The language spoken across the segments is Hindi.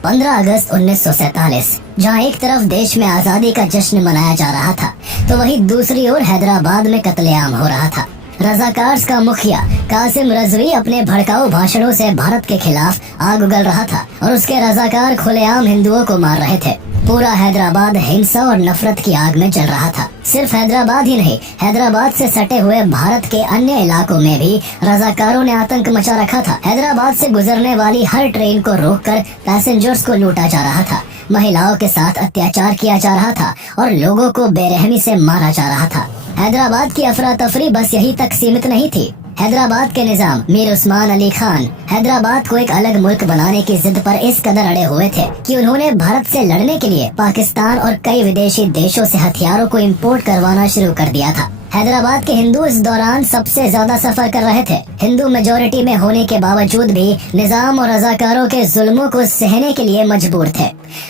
15 अगस्त 1947, जहां एक तरफ देश में आजादी का जश्न मनाया जा रहा था तो वहीं दूसरी ओर हैदराबाद में कत्लेआम हो रहा था। रजाकार्स का मुखिया कासिम रजवी अपने भड़काऊ भाषणों से भारत के खिलाफ आग उगल रहा था और उसके रजाकार खुलेआम हिंदुओं को मार रहे थे। पूरा हैदराबाद हिंसा और नफरत की आग में जल रहा था। सिर्फ हैदराबाद ही नहीं, हैदराबाद से सटे हुए भारत के अन्य इलाकों में भी रजाकारों ने आतंक मचा रखा था। हैदराबाद से गुजरने वाली हर ट्रेन को रोककर पैसेंजर्स को लूटा जा रहा था, महिलाओं के साथ अत्याचार किया जा रहा था और लोगों को बेरहमी से मारा जा रहा था। हैदराबाद की अफरा तफरी बस यही तक सीमित नहीं थी। हैदराबाद के निजाम मीर उस्मान अली खान हैदराबाद को एक अलग मुल्क बनाने की जिद पर इस कदर अड़े हुए थे कि उन्होंने भारत से लड़ने के लिए पाकिस्तान और कई विदेशी देशों से हथियारों को इंपोर्ट करवाना शुरू कर दिया था। हैदराबाद के हिंदू इस दौरान सबसे ज्यादा सफर कर रहे थे। हिंदू मेजोरिटी में होने के बावजूद भी निजाम और रजाकारों के जुल्मों को सहने के लिए मजबूर थे।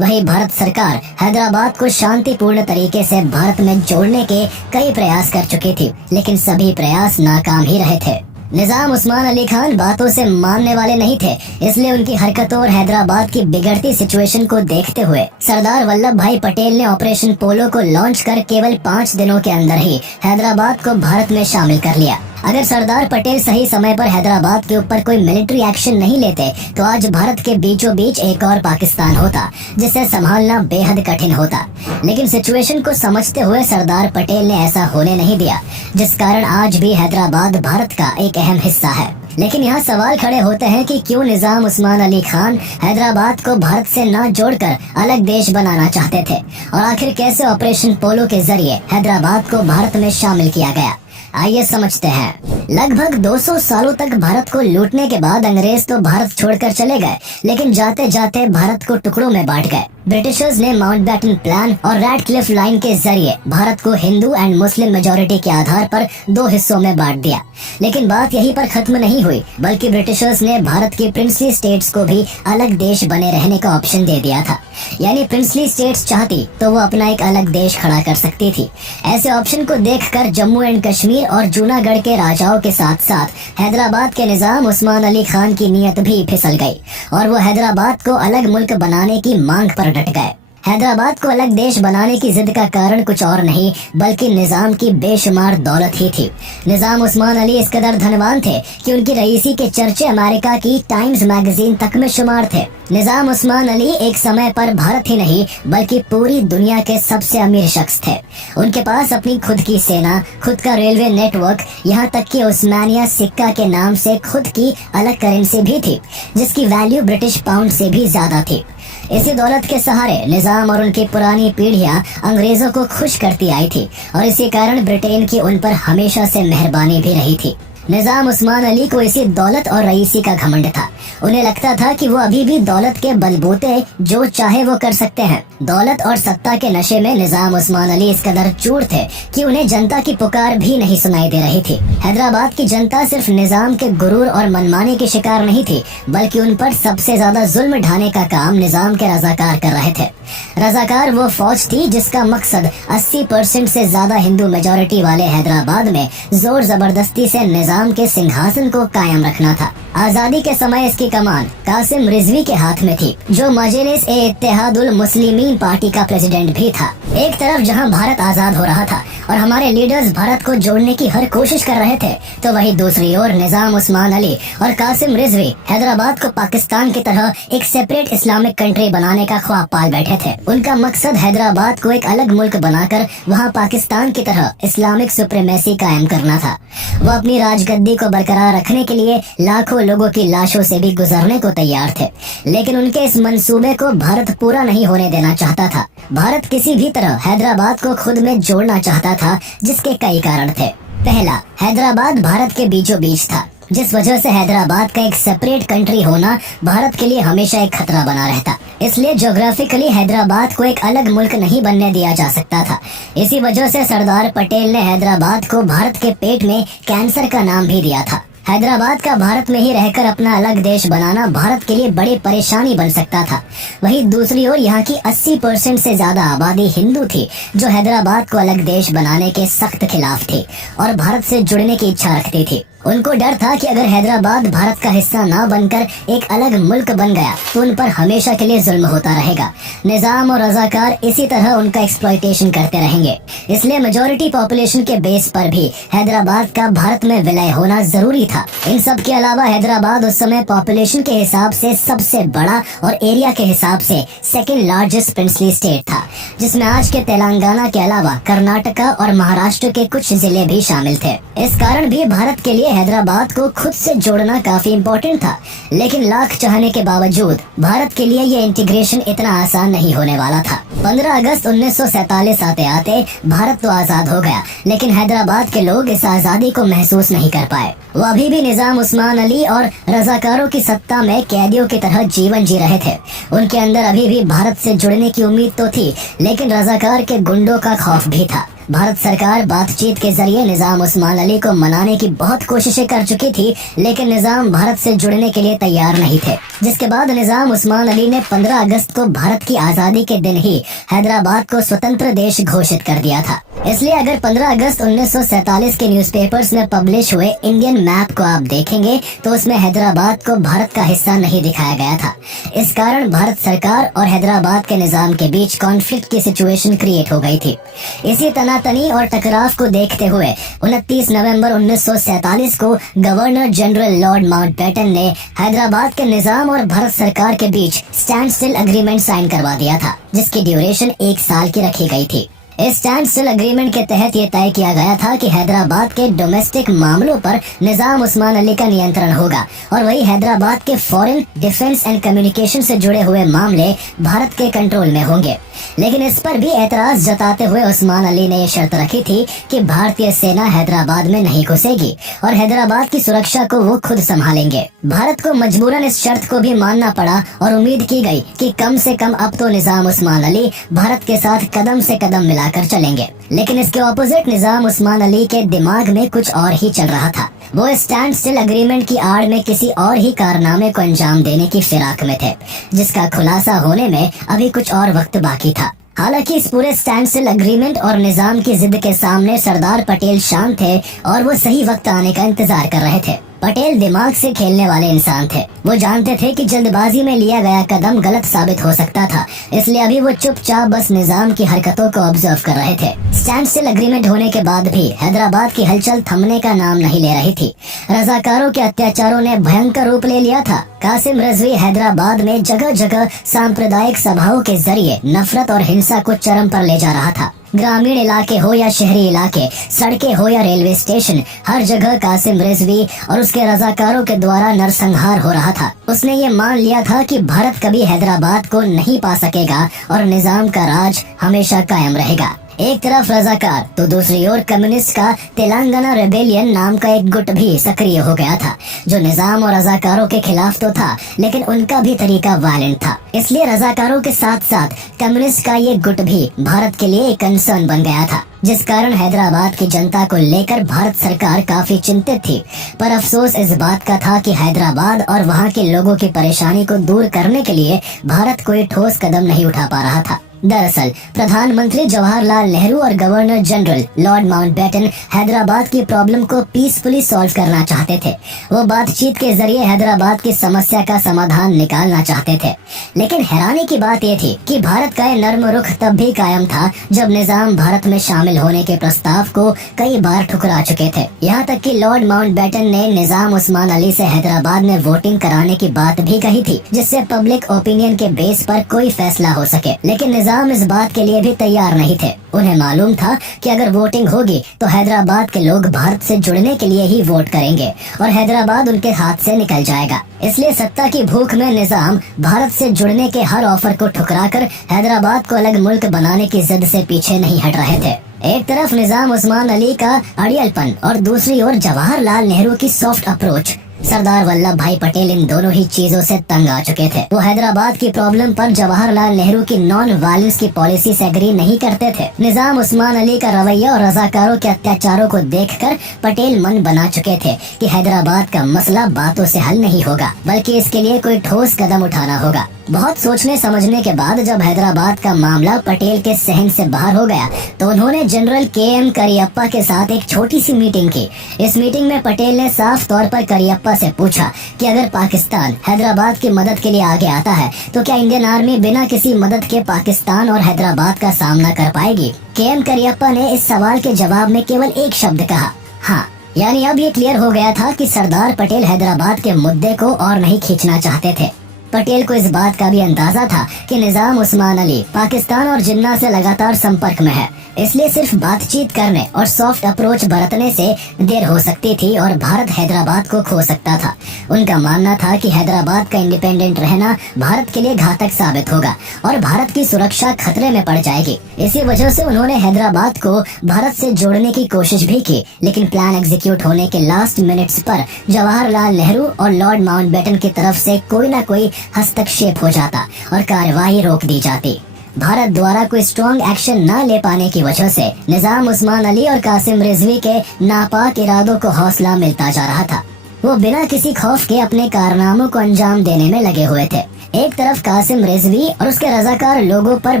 वहीं भारत सरकार हैदराबाद को शांतिपूर्ण तरीके से भारत में जोड़ने के कई प्रयास कर चुकी थी, लेकिन सभी प्रयास नाकाम ही रहे थे। निजाम उस्मान अली खान बातों से मानने वाले नहीं थे, इसलिए उनकी हरकतों और हैदराबाद की बिगड़ती सिचुएशन को देखते हुए सरदार वल्लभ भाई पटेल ने ऑपरेशन पोलो को लॉन्च कर केवल 5 दिनों के अंदर ही हैदराबाद को भारत में शामिल कर लिया। अगर सरदार पटेल सही समय पर हैदराबाद के ऊपर कोई मिलिट्री एक्शन नहीं लेते तो आज भारत के बीचों बीच एक और पाकिस्तान होता, जिसे संभालना बेहद कठिन होता। लेकिन सिचुएशन को समझते हुए सरदार पटेल ने ऐसा होने नहीं दिया, जिस कारण आज भी हैदराबाद भारत का एक अहम हिस्सा है। लेकिन यहाँ सवाल खड़े होते हैं कि क्यों निजाम उस्मान अली खान हैदराबाद को भारत से न जोड़कर अलग देश बनाना चाहते थे, और आखिर कैसे ऑपरेशन पोलो के जरिए हैदराबाद को भारत में शामिल किया गया। आइए समझते हैं। लगभग 200 सालों तक भारत को लूटने के बाद अंग्रेज तो भारत छोड़कर चले गए, लेकिन जाते जाते भारत को टुकड़ों में बांट गए। ब्रिटिशर्स ने माउंटबेटन प्लान और रैडक्लिफ लाइन के जरिए भारत को हिंदू एंड मुस्लिम मेजोरिटी के आधार पर 2 हिस्सों में बांट दिया। लेकिन बात यहीं पर खत्म नहीं हुई, बल्कि ब्रिटिशर्स ने भारत की प्रिंसली स्टेट्स को भी अलग देश बने रहने का ऑप्शन दे दिया था। यानी प्रिंसली स्टेट्स चाहती तो वो अपना एक अलग देश खड़ा कर सकती थी। ऐसे ऑप्शन को देखकर जम्मू एंड कश्मीर और जूनागढ़ के राजाओं के साथ साथ हैदराबाद के निजाम उस्मान अली खान की नीयत भी फिसल गई और वो हैदराबाद को अलग मुल्क बनाने की मांग पर डट गए। हैदराबाद को अलग देश बनाने की जिद का कारण कुछ और नहीं बल्कि निजाम की बेशुमार दौलत ही थी। निजाम उस्मान अली इस कदर धनवान थे कि उनकी रईसी के चर्चे अमेरिका की टाइम्स मैगजीन तक में शुमार थे। निजाम उस्मान अली एक समय पर भारत ही नहीं बल्कि पूरी दुनिया के सबसे अमीर शख्स थे। उनके पास अपनी खुद की सेना, खुद का रेलवे नेटवर्क, यहाँ तक कि उस्मानिया सिक्का के नाम से खुद की अलग करेंसी भी थी, जिसकी वैल्यू ब्रिटिश पाउंड से भी ज्यादा थी। इसी दौलत के सहारे निजाम और उनकी पुरानी पीढ़ियां अंग्रेजों को खुश करती आई थी और इसी कारण ब्रिटेन की उन पर हमेशा से मेहरबानी भी रही थी। निजाम उस्मान अली को इसी दौलत और रईसी का घमंड था। उन्हें लगता था कि वो अभी भी दौलत के बलबूते जो चाहे वो कर सकते हैं। दौलत और सत्ता के नशे में निजाम उस्मान अली इस कदर चूर थे कि उन्हें जनता की पुकार भी नहीं सुनाई दे रही थी। हैदराबाद की जनता सिर्फ निजाम के गुरूर और मनमाने की शिकार नहीं थी, बल्कि उन पर सबसे ज्यादा जुल्म ढाने का काम निजाम के रजाकार कर रहे थे। रजाकार वो फौज थी जिसका मकसद 80% से ज्यादा हिंदू मेजोरिटी वाले हैदराबाद में जोर जबरदस्ती से निजाम के सिंहासन को कायम रखना था। आजादी के समय इसकी कमान कासिम रिजवी के हाथ में थी, जो मजलिस ए इत्तेहादुल मुस्लिमीन पार्टी का प्रेसिडेंट भी था। एक तरफ जहां भारत आजाद हो रहा था और हमारे लीडर्स भारत को जोड़ने की हर कोशिश कर रहे थे, तो वहीं दूसरी ओर निजाम उस्मान अली और कासिम रिजवी हैदराबाद को पाकिस्तान की तरह एक सेपरेट इस्लामिक कंट्री बनाने का ख्वाब पाल बैठे थे। उनका मकसद हैदराबाद को एक अलग मुल्क बनाकर वहां पाकिस्तान की तरह इस्लामिक सुप्रीमेसी कायम करना था। वो अपनी राजगद्दी को बरकरार रखने के लिए लाखों लोगों की लाशों से भी गुजरने को तैयार थे, लेकिन उनके इस मंसूबे को भारत पूरा नहीं होने देना चाहता था। भारत किसी भी तरह हैदराबाद को खुद में जोड़ना चाहता था, जिसके कई कारण थे। पहला, हैदराबाद भारत के बीचों बीच था, जिस वजह से हैदराबाद का एक सेपरेट कंट्री होना भारत के लिए हमेशा एक खतरा बना रहता। इसलिए ज्योग्राफिकली हैदराबाद को एक अलग मुल्क नहीं बनने दिया जा सकता था। इसी वजह से सरदार पटेल ने हैदराबाद को भारत के पेट में कैंसर का नाम भी दिया था। हैदराबाद का भारत में ही रहकर अपना अलग देश बनाना भारत के लिए बड़ी परेशानी बन सकता था। वहीं दूसरी ओर यहाँ की 80% से ज्यादा आबादी हिंदू थी, जो हैदराबाद को अलग देश बनाने के सख्त खिलाफ थी और भारत से जुड़ने की इच्छा रखती थी। उनको डर था कि अगर हैदराबाद भारत का हिस्सा ना बनकर एक अलग मुल्क बन गया तो उन पर हमेशा के लिए जुल्म होता रहेगा। निजाम और रजाकार इसी तरह उनका एक्सप्लॉयटेशन करते रहेंगे। इसलिए मेजॉरिटी पॉपुलेशन के बेस पर भी हैदराबाद का भारत में विलय होना जरूरी था। इन सब के अलावा हैदराबाद उस समय पॉपुलेशन के हिसाब से सबसे बड़ा और एरिया के हिसाब से सेकेंड लार्जेस्ट प्रिंसली स्टेट था, जिसमें आज के तेलंगाना के अलावा कर्नाटका और महाराष्ट्र के कुछ जिले भी शामिल थे। इस कारण भी भारत के लिए हैदराबाद को खुद से जोड़ना काफी इम्पोर्टेंट था। लेकिन लाख चाहने के बावजूद भारत के लिए ये इंटीग्रेशन इतना आसान नहीं होने वाला था। 15 अगस्त 1947 आते आते भारत तो आजाद हो गया, लेकिन हैदराबाद के लोग इस आजादी को महसूस नहीं कर पाए। वो अभी भी निजाम उस्मान अली और रजाकारों की सत्ता में कैदियों की तरह जीवन जी रहे थे। उनके अंदर अभी भी भारत से जुड़ने की उम्मीद तो थी, लेकिन रजाकार के गुंडों का खौफ भी था। भारत सरकार बातचीत के जरिए निजाम उस्मान अली को मनाने की बहुत कोशिशें कर चुकी थी, लेकिन निजाम भारत से जुड़ने के लिए तैयार नहीं थे। जिसके बाद निजाम उस्मान अली ने 15 अगस्त को भारत की आजादी के दिन ही हैदराबाद को स्वतंत्र देश घोषित कर दिया था। इसलिए अगर 15 अगस्त 1947 के न्यूज़पेपर्स में पब्लिश हुए इंडियन मैप को आप देखेंगे तो उसमें हैदराबाद को भारत का हिस्सा नहीं दिखाया गया था। इस कारण भारत सरकार और हैदराबाद के निजाम के बीच कॉन्फ्लिक्ट की सिचुएशन क्रिएट हो गई थी। इसी तनातनी और टकराव को देखते हुए 29 नवंबर 1947 को गवर्नर जनरल लॉर्ड माउंटबेटन ने हैदराबाद के निजाम और भारत सरकार के बीच स्टैंड स्टिल अग्रीमेंट साइन करवा दिया था, जिसकी ड्यूरेशन 1 साल की रखी गई थी। इस स्टैंड स्टिल अग्रीमेंट के तहत ये तय किया गया था कि हैदराबाद के डोमेस्टिक मामलों पर निजाम उस्मान अली का नियंत्रण होगा और वही हैदराबाद के फॉरेन, डिफेंस एंड कम्युनिकेशन से जुड़े हुए मामले भारत के कंट्रोल में होंगे। लेकिन इस पर भी एतराज जताते हुए उस्मान अली ने ये शर्त रखी थी कि भारतीय सेना हैदराबाद में नहीं घुसेगी और हैदराबाद की सुरक्षा को वो खुद संभालेंगे। भारत को मजबूरन इस शर्त को भी मानना पड़ा और उम्मीद की गई कि कम से कम अब तो निजाम उस्मान अली भारत के साथ कदम से कदम मिलाकर चलेंगे। लेकिन इसके ऑपोजिट निजाम उस्मान अली के दिमाग में कुछ और ही चल रहा था। वो स्टैंड स्टिल अग्रीमेंट की आड़ में किसी और ही कारनामे को अंजाम देने की फिराक में थे, जिसका खुलासा होने में अभी कुछ और वक्त बाकी था। हालांकि इस पूरे स्टैंड स्टिल अग्रीमेंट और निजाम की जिद के सामने सरदार पटेल शांत थे और वो सही वक्त आने का इंतजार कर रहे थे। पटेल दिमाग से खेलने वाले इंसान थे। वो जानते थे कि जल्दबाजी में लिया गया कदम गलत साबित हो सकता था, इसलिए अभी वो चुपचाप बस निजाम की हरकतों को ऑब्जर्व कर रहे थे। स्टैंड स्टिल अग्रीमेंट होने के बाद भी हैदराबाद की हलचल थमने का नाम नहीं ले रही थी। रजाकारों के अत्याचारों ने भयंकर रूप ले लिया था। कासिम रजवी हैदराबाद में जगह जगह सांप्रदायिक सभाओं के जरिए नफरत और हिंसा को चरम पर ले जा रहा था। ग्रामीण इलाके हो या शहरी इलाके, सड़कें हो या रेलवे स्टेशन, हर जगह कासिम रिजवी और उसके रजाकारों के द्वारा नरसंहार हो रहा था। उसने ये मान लिया था कि भारत कभी हैदराबाद को नहीं पा सकेगा और निजाम का राज हमेशा कायम रहेगा। एक तरफ रजाकार तो दूसरी ओर कम्युनिस्ट का तेलंगाना रेबेलियन नाम का एक गुट भी सक्रिय हो गया था, जो निजाम और रजाकारों के खिलाफ तो था, लेकिन उनका भी तरीका वायलेंट था। इसलिए रजाकारों के साथ साथ कम्युनिस्ट का ये गुट भी भारत के लिए एक कंसर्न बन गया था, जिस कारण हैदराबाद की जनता को लेकर भारत सरकार काफी चिंतित थी। पर अफसोस इस बात का था कि हैदराबाद और वहाँ के लोगों की परेशानी को दूर करने के लिए भारत कोई ठोस कदम नहीं उठा पा रहा था। दरअसल प्रधानमंत्री जवाहरलाल नेहरू और governor general Lord Mountbatten Hyderabad की प्रॉब्लम को पीसफुली सॉल्व करना चाहते थे। वो बातचीत के जरिए हैदराबाद की समस्या का समाधान निकालना चाहते थे। लेकिन हैरानी की बात ये थी कि भारत का ये नर्म रुख तब भी कायम था जब निजाम भारत में शामिल होने के प्रस्ताव को कई बार ठुकरा चुके थे। यहाँ तक कि लॉर्ड माउंटबेटन ने निजाम उस्मान अली से हैदराबाद में वोटिंग कराने की बात भी कही थी, जिससे पब्लिक ओपिनियन के बेस पर कोई फैसला हो सके। लेकिन निजाम इस बात के लिए भी तैयार नहीं थे। उन्हें मालूम था कि अगर वोटिंग होगी तो हैदराबाद के लोग भारत से जुड़ने के लिए ही वोट करेंगे और हैदराबाद उनके हाथ से निकल जाएगा। इसलिए सत्ता की भूख में निजाम भारत से जुड़ने के हर ऑफर को ठुकराकर हैदराबाद को अलग मुल्क बनाने की जिद से पीछे नहीं हट रहे थे। एक तरफ निजाम उस्मान अली का अड़ियलपन और दूसरी ओर जवाहरलाल नेहरू की सॉफ्ट अप्रोच सरदार वल्लभ भाई पटेल इन दोनों ही चीजों से तंग आ चुके थे। वो हैदराबाद की प्रॉब्लम पर जवाहरलाल नेहरू की नॉन वायलेंस की पॉलिसी से एग्री नहीं करते थे। निजाम उस्मान अली का रवैया और रजाकारों के अत्याचारों को देखकर पटेल मन बना चुके थे कि हैदराबाद का मसला बातों से हल नहीं होगा, बल्कि इसके लिए कोई ठोस कदम उठाना होगा। बहुत सोचने समझने के बाद जब हैदराबाद का मामला पटेल के सहन से बाहर हो गया तो उन्होंने जनरल के.एम. करियप्पा के साथ एक छोटी सी मीटिंग की। इस मीटिंग में पटेल ने साफ तौर पर करियप्पा से पूछा कि अगर पाकिस्तान हैदराबाद की मदद के लिए आगे आता है तो क्या इंडियन आर्मी बिना किसी मदद के पाकिस्तान और हैदराबाद का सामना कर पाएगी। के.एम. करियप्पा ने इस सवाल के जवाब में केवल एक शब्द कहा, हाँ। यानी अब ये क्लियर हो गया था कि सरदार पटेल हैदराबाद के मुद्दे को और नहीं खींचना चाहते थे। पटेल को इस बात का भी अंदाजा था कि निजाम उस्मान अली पाकिस्तान और जिन्ना से लगातार संपर्क में है, इसलिए सिर्फ बातचीत करने और सॉफ्ट अप्रोच बरतने से देर हो सकती थी और भारत हैदराबाद को खो सकता था। उनका मानना था कि हैदराबाद का इंडिपेंडेंट रहना भारत के लिए घातक साबित होगा और भारत की सुरक्षा खतरे में पड़ जाएगी। इसी वजह से उन्होंने हैदराबाद को भारत से जोड़ने की कोशिश भी की, लेकिन प्लान एग्जीक्यूट होने के लास्ट मिनट्स पर जवाहरलाल नेहरू और लॉर्ड माउंटबेटन की तरफ से कोई न कोई हस्तक्षेप हो जाता और कार्यवाही रोक दी जाती। भारत द्वारा कोई स्ट्रॉन्ग एक्शन न ले पाने की वजह से निजाम उस्मान अली और कासिम रिजवी के नापाक इरादों को हौसला मिलता जा रहा था। वो बिना किसी खौफ के अपने कारनामों को अंजाम देने में लगे हुए थे। एक तरफ कासिम रिजवी और उसके रजाकार लोगों पर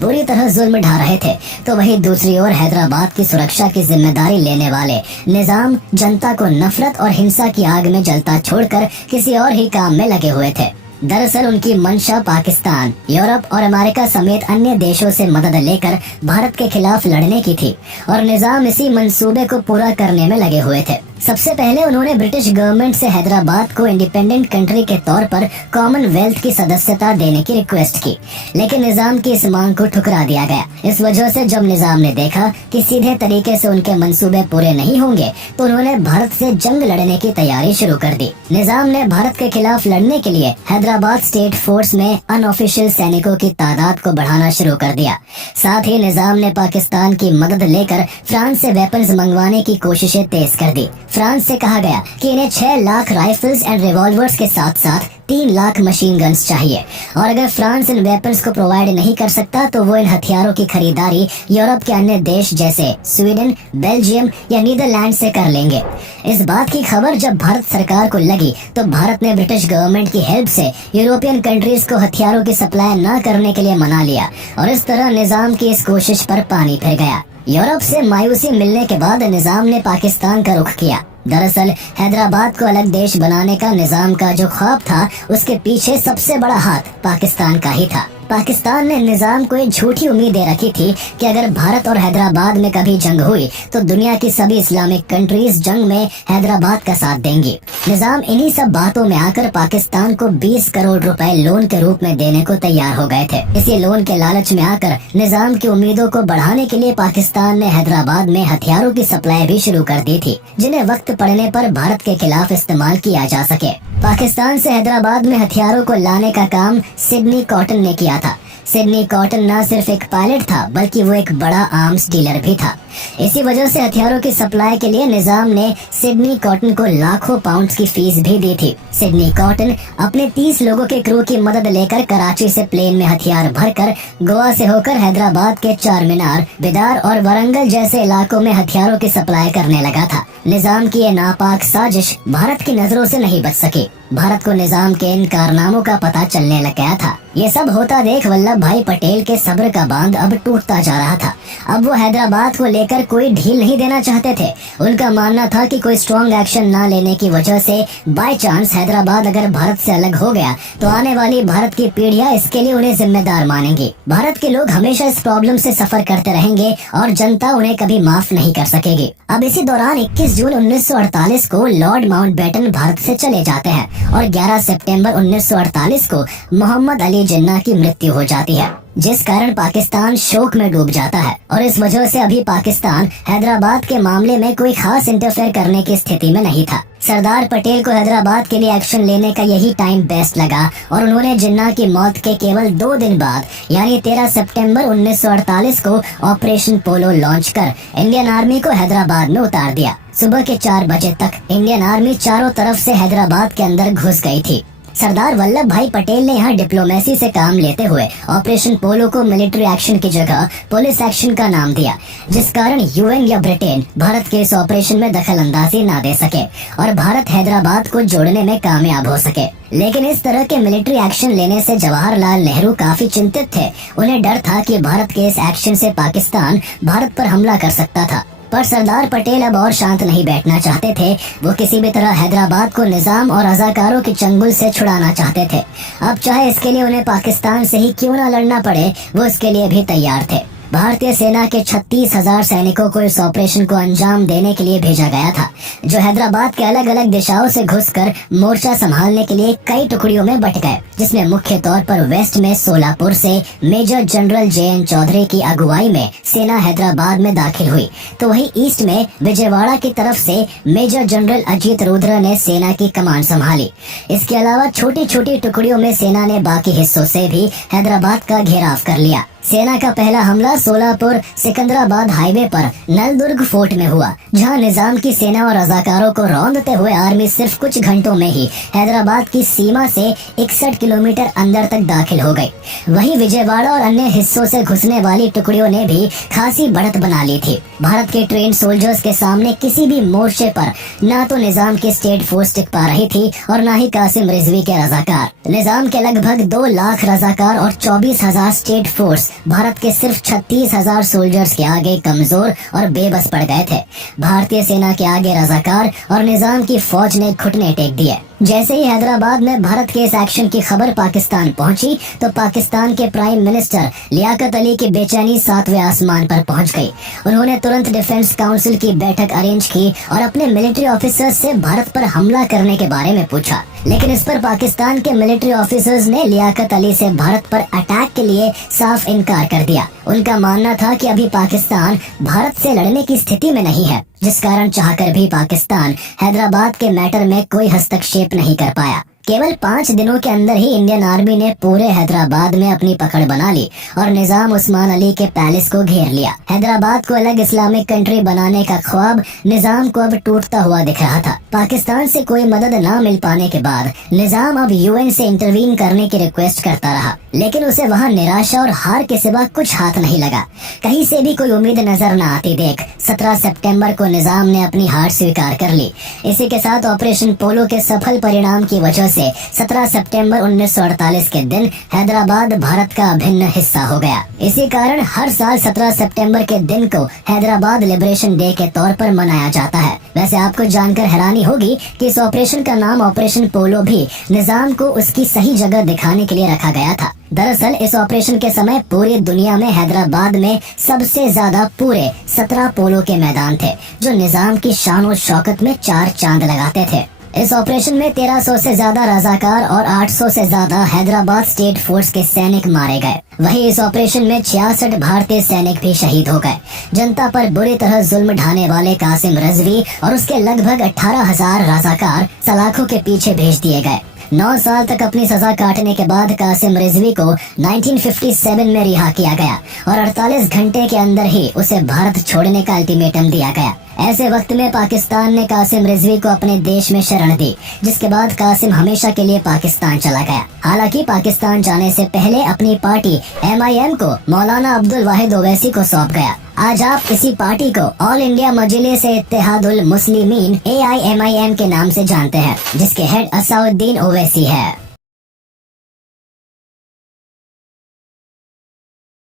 बुरी तरह जुल्म ढा रहे थे, तो वहीं दूसरी ओर हैदराबाद की सुरक्षा की जिम्मेदारी लेने वाले निजाम जनता को नफरत और हिंसा की आग में जलता छोड़कर किसी और ही काम में लगे हुए थे। दरअसल उनकी मंशा पाकिस्तान, यूरोप और अमेरिका समेत अन्य देशों से मदद लेकर भारत के खिलाफ लड़ने की थी और निजाम इसी मंसूबे को पूरा करने में लगे हुए थे। सबसे पहले उन्होंने ब्रिटिश गवर्नमेंट से हैदराबाद को इंडिपेंडेंट कंट्री के तौर पर कॉमनवेल्थ की सदस्यता देने की रिक्वेस्ट की, लेकिन निजाम की इस मांग को ठुकरा दिया गया। इस वजह से जब निजाम ने देखा कि सीधे तरीके से उनके मंसूबे पूरे नहीं होंगे तो उन्होंने भारत से जंग लड़ने की तैयारी शुरू कर दी। निजाम ने भारत के खिलाफ लड़ने के लिए हैदराबाद स्टेट फोर्स में अनऑफिशियल सैनिकों की तादाद को बढ़ाना शुरू कर दिया। साथ ही निजाम ने पाकिस्तान की मदद लेकर फ्रांस से वेपन्स मंगवाने की कोशिशें तेज कर दी। फ्रांस से कहा गया कि इन्हें 6 लाख राइफल्स एंड रिवॉल्वर्स के साथ साथ 3 लाख मशीन गन्स चाहिए और अगर फ्रांस इन वेपन्स को प्रोवाइड नहीं कर सकता तो वो इन हथियारों की खरीदारी यूरोप के अन्य देश जैसे स्वीडन, बेल्जियम या नीदरलैंड से कर लेंगे। इस बात की खबर जब भारत सरकार को लगी तो भारत ने ब्रिटिश गवर्नमेंट की हेल्प से यूरोपियन कंट्रीज को हथियारों की सप्लाई न करने के लिए मना लिया और इस तरह निजाम की इस कोशिश पर पानी फिर गया। यूरोप से मायूसी मिलने के बाद निजाम ने पाकिस्तान का रुख किया। दरअसल हैदराबाद को अलग देश बनाने का निजाम का जो ख्वाब था उसके पीछे सबसे बड़ा हाथ पाकिस्तान का ही था। पाकिस्तान ने निजाम को एक झूठी उम्मीद दे रखी थी कि अगर भारत और हैदराबाद में कभी जंग हुई तो दुनिया की सभी इस्लामिक कंट्रीज जंग में हैदराबाद का साथ देंगी। निजाम इन्हीं सब बातों में आकर पाकिस्तान को 20 करोड़ रुपए लोन के रूप में देने को तैयार हो गए थे। इसी लोन के लालच में आकर निजाम की उम्मीदों को बढ़ाने के लिए पाकिस्तान ने हैदराबाद में हथियारों की सप्लाई भी शुरू कर दी थी, जिन्हें वक्त पड़ने पर भारत के खिलाफ इस्तेमाल किया जा सके। पाकिस्तान से हैदराबाद में हथियारों को लाने का काम सिडनी कॉटन ने किया था। सिडनी कॉटन न सिर्फ एक पायलट था बल्कि वो एक बड़ा आर्म्स डीलर भी था। इसी वजह से हथियारों की सप्लाई के लिए निजाम ने सिडनी कॉटन को लाखों पाउंड्स की फीस भी दी थी। सिडनी कॉटन अपने 30 लोगों के क्रू की मदद लेकर कराची से प्लेन में हथियार भरकर गोवा से होकर हैदराबाद के चार मीनार, बिदार और वरंगल जैसे इलाकों में हथियारों की सप्लाई करने लगा था। निजाम की ये नापाक साजिश भारत की नजरों से नहीं बच सकी। भारत को निजाम के इन कारनामों का पता चलने लग गया था। ये सब होता देख वल्लभ भाई पटेल के सब्र का बांध अब टूटता जा रहा था। अब वो हैदराबाद को लेकर कोई ढील नहीं देना चाहते थे। उनका मानना था कि कोई स्ट्रॉन्ग एक्शन न लेने की वजह से बाय चांस हैदराबाद अगर भारत से अलग हो गया तो आने वाली भारत की पीढ़ियां इसके लिए उन्हें जिम्मेदार मानेंगी। भारत के लोग हमेशा इस प्रॉब्लम से सफर करते रहेंगे और जनता उन्हें कभी माफ नहीं कर सकेगी। अब इसी दौरान 21 जून 1948 को लॉर्ड माउंटबेटन भारत से चले जाते हैं और 11 सितंबर 1948 को मोहम्मद अली जिन्ना की मृत्यु हो जाती है, जिस कारण पाकिस्तान शोक में डूब जाता है और इस वजह से अभी पाकिस्तान हैदराबाद के मामले में कोई खास इंटरफेयर करने की स्थिति में नहीं था। सरदार पटेल को हैदराबाद के लिए एक्शन लेने का यही टाइम बेस्ट लगा और उन्होंने जिन्ना की मौत के केवल 2 दिन बाद यानी 13 सितंबर 1948 को ऑपरेशन पोलो लॉन्च कर इंडियन आर्मी को हैदराबाद में उतार दिया। सुबह के 4 बजे तक इंडियन आर्मी चारों तरफ से हैदराबाद के अंदर घुस गई थी। सरदार वल्लभ भाई पटेल ने यहाँ डिप्लोमेसी से काम लेते हुए ऑपरेशन पोलो को मिलिट्री एक्शन की जगह पुलिस एक्शन का नाम दिया, जिस कारण यूएन या ब्रिटेन भारत के इस ऑपरेशन में दखल अंदाजी न दे सके और भारत हैदराबाद को जोड़ने में कामयाब हो सके। लेकिन इस तरह के मिलिट्री एक्शन लेने से जवाहरलाल नेहरू काफी चिंतित थे। उन्हें डर था कि भारत के इस एक्शन से पाकिस्तान भारत पर हमला कर सकता था। पर सरदार पटेल अब और शांत नहीं बैठना चाहते थे। वो किसी भी तरह हैदराबाद को निजाम और रजाकारों के चंगुल से छुड़ाना चाहते थे। अब चाहे इसके लिए उन्हें पाकिस्तान से ही क्यों न लड़ना पड़े, वो इसके लिए भी तैयार थे। भारतीय सेना के 36,000 सैनिकों को इस ऑपरेशन को अंजाम देने के लिए भेजा गया था, जो हैदराबाद के अलग अलग दिशाओं से घुसकर मोर्चा संभालने के लिए कई टुकड़ियों में बट गए, जिसमें मुख्य तौर पर वेस्ट में सोलापुर से मेजर जनरल JN चौधरी की अगुवाई में सेना हैदराबाद में दाखिल हुई, तो वहीं ईस्ट में विजयवाड़ा की तरफ से मेजर जनरल अजीत रुद्र ने सेना की कमान संभाली। इसके अलावा छोटी छोटी टुकड़ियों में सेना ने बाकी हिस्सों से भी हैदराबाद का घेराव कर लिया। सेना का पहला हमला सोलापुर सिकंदराबाद हाईवे पर नलदुर्ग फोर्ट में हुआ, जहां निजाम की सेना और रजाकारों को रौंदते हुए आर्मी सिर्फ कुछ घंटों में ही हैदराबाद की सीमा से 61 किलोमीटर अंदर तक दाखिल हो गई। वहीं विजयवाड़ा और अन्य हिस्सों से घुसने वाली टुकड़ियों ने भी खासी बढ़त बना ली थी। भारत के ट्रेन सोल्जर्स के सामने किसी भी मोर्चे पर न तो निजाम की स्टेट फोर्स टिक पा रही थी और न ही कासिम रिजवी के रजाकार। निजाम के लगभग 2 लाख रजाकार और 24,000 स्टेट फोर्स भारत के सिर्फ 36,000 सोल्जर्स के आगे कमजोर और बेबस पड़ गए थे। भारतीय सेना के आगे रजाकार और निजाम की फौज ने घुटने टेक दिए। जैसे ही हैदराबाद में भारत के इस एक्शन की खबर पाकिस्तान पहुंची, तो पाकिस्तान के प्राइम मिनिस्टर लियाकत अली की बेचैनी 7वें आसमान पर पहुंच गई। उन्होंने तुरंत डिफेंस काउंसिल की बैठक अरेंज की और अपने मिलिट्री ऑफिसर्स से भारत पर हमला करने के बारे में पूछा। लेकिन इस पर पाकिस्तान के मिलिट्री ऑफिसर्स ने लियाकत अली से भारत पर अटैक के लिए साफ इनकार कर दिया। उनका मानना था कि अभी पाकिस्तान भारत से लड़ने की स्थिति में नहीं है, जिस कारण चाहकर भी पाकिस्तान हैदराबाद के मैटर में कोई हस्तक्षेप नहीं कर पाया। केवल 5 दिनों के अंदर ही इंडियन आर्मी ने पूरे हैदराबाद में अपनी पकड़ बना ली और निजाम उस्मान अली के पैलेस को घेर लिया। हैदराबाद को अलग इस्लामिक कंट्री बनाने का ख्वाब निजाम को अब टूटता हुआ दिख रहा था। पाकिस्तान से कोई मदद न मिल पाने के बाद निजाम अब यूएन से इंटरवीन करने की रिक्वेस्ट करता रहा, लेकिन उसे वहाँ निराशा और हार के सिवा कुछ हाथ नहीं लगा। कहीं से भी कोई उम्मीद नजर न आती देख 17 सितंबर को निजाम ने अपनी हार स्वीकार कर ली। इसी के साथ ऑपरेशन पोलो के सफल परिणाम की वजह से 17 सितंबर 1948 के दिन हैदराबाद भारत का अभिन्न हिस्सा हो गया। इसी कारण हर साल 17 सितंबर के दिन को हैदराबाद लिबरेशन डे के तौर पर मनाया जाता है। वैसे आपको जानकर हैरानी होगी कि इस ऑपरेशन का नाम ऑपरेशन पोलो भी निजाम को उसकी सही जगह दिखाने के लिए रखा गया था। दरअसल इस ऑपरेशन के समय पूरी दुनिया में हैदराबाद में सबसे ज्यादा पूरे 17 पोलो के मैदान थे, जो निजाम की शान और शौकत में 4 चांद लगाते थे। इस ऑपरेशन में 1300 से ज्यादा रजाकार और 800 से ज्यादा हैदराबाद स्टेट फोर्स के सैनिक मारे गए। वहीं इस ऑपरेशन में 66 भारतीय सैनिक भी शहीद हो गए। जनता पर बुरी तरह जुल्म ढाने वाले कासिम रिजवी और उसके लगभग 18,000 रजाकार सलाखों के पीछे भेज दिए गए। 9 साल तक अपनी सजा काटने के बाद कासिम रिजवी को 1957 में रिहा किया गया और 48 घंटे के अंदर ही उसे भारत छोड़ने का अल्टीमेटम दिया गया। ऐसे वक्त में पाकिस्तान ने कासिम रिजवी को अपने देश में शरण दी, जिसके बाद कासिम हमेशा के लिए पाकिस्तान चला गया। हालांकि पाकिस्तान जाने से पहले अपनी पार्टी MIM को मौलाना अब्दुल वाहिद ओवैसी को सौंप गया। आज आप इसी पार्टी को ऑल इंडिया मजलिस-ए-इत्तेहादुल मुस्लिमीन AIMIM के नाम से जानते हैं, जिसके हेड असाउद्दीन ओवैसी है।